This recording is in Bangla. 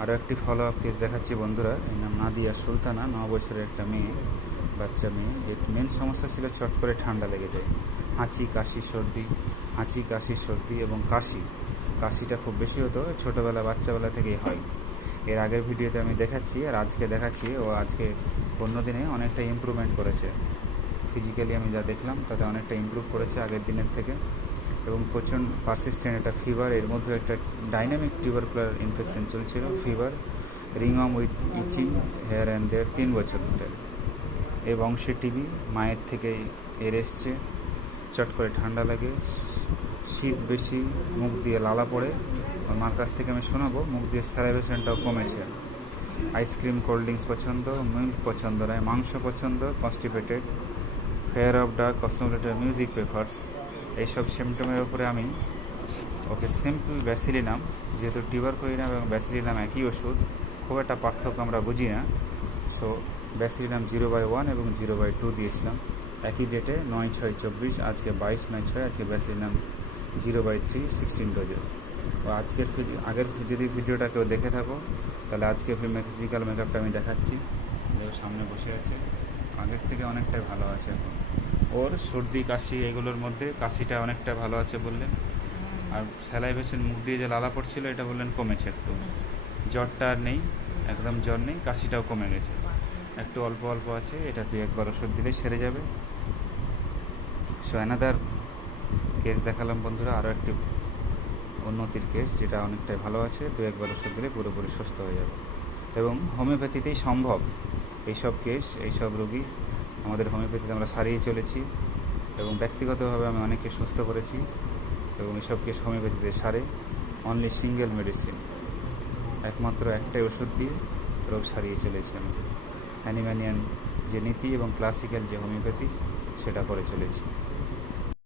আরও একটি ফলো আপ কেস দেখাচ্ছি বন্ধুরা। এর নাম নাদিয়া সুলতানা, 9 বছরের একটা মেয়ে, বাচ্চা মেয়ে। এর মেন সমস্যা ছিল চট করে ঠান্ডা লেগে যায়, হাঁচি কাশি সর্দি এবং কাশিটা খুব বেশি হতো, বাচ্চাবেলা থেকেই হয়। এর আগের ভিডিওতে আমি দেখাচ্ছি আর আজকে দেখাচ্ছি, ও আজকে 15 দিনে অনেকটা ইমপ্রুভমেন্ট করেছে। ফিজিক্যালি আমি যা দেখলাম তাতে অনেকটা ইমপ্রুভ করেছে আগের দিনের থেকে, এবং প্রচণ্ড পারসিস্টেন্ট একটা ফিভার, এর মধ্যে একটা ডাইনামিক টিউবারকুলার ইনফেকশন চলছিল, fever, ringworm with itching hair and there 3 বছর ধরে। এ বংশে টিবি, মায়ের থেকেই এর এসছে। চট করে ঠান্ডা লাগে, শীত বেশি, মুখ দিয়ে লালা পড়ে। ওর মার কাছ থেকে আমি শোনাবো, মুখ দিয়ে স্যালাইভেশনটাও কমেছে। আইসক্রিম কোল্ড ড্রিঙ্কস পছন্দ, মিল্ক পছন্দ নয়, মাংস পছন্দ, কনস্টিপেটেড, ফেয়ার অফ ডার্ক, কসমোলেটার, মিউজিক প্রেফার্স। এইসব সিমটমের উপরে আমি ওকে সিম্পল ব্যাসিলিনাম, যেহেতু টিউবারকুলিনাম এবং ব্যাসিলিনাম একই ওষুধ, খুব একটা পার্থক্য আমরা বুঝি না, সো ব্যাসিলিনাম 0/1 এবং 0/2 দিয়েছিলাম একই ডেটে, 9/6/24। আজকে 22/9/6, আজকে ব্যাসিলিনাম 0/3, 16 ডোজেস। তো আগের যদি ভিডিওটা কেউ দেখে থাকো, তাহলে আজকে ফিজিক্যাল মেকআপটা আমি দেখাচ্ছি। ওর সামনে বসে আছে, আগের থেকে অনেকটাই ভালো আছে এখন। ওর সর্দি কাশি এগুলোর মধ্যে কাশিটা অনেকটা ভালো আছে বললেন, আর স্যালাইভেশন, মুখ দিয়ে যে লালা পড়ছিল, এটা বললেন কমেছে একটু। জ্বরটা আর নেই, একদম জ্বর নেই, কাশিটাও কমে গেছে, একটু অল্প অল্প আছে, এটা 2-1 বার ওষুধ দিলে সেরে যাবে। সো অ্যানাদার কেস দেখালাম বন্ধুরা, আরও একটি উন্নতির কেস, যেটা অনেকটাই ভালো আছে, 2-1 বার ওষুধ দিলে পুরোপুরি সুস্থ হয়ে যাবে। এবং হোমিওপ্যাথিতেই সম্ভব এইসব কেস, এইসব রোগী আমাদের হোমিওপ্যাথিতে আমরা সারিয়ে চলেছি, এবং ব্যক্তিগতভাবে আমি অনেককে সুস্থ করেছি, এবং এসব কেস হোমিওপ্যাথিতে সারে। অনলি সিঙ্গেল মেডিসিন, একমাত্র একটাই ওষুধ দিয়ে রোগ সারিয়ে চলেছি আমি। হ্যানিম্যানিয়ান যে নীতি এবং ক্লাসিক্যাল যে হোমিওপ্যাথি, সেটা করে চলেছি।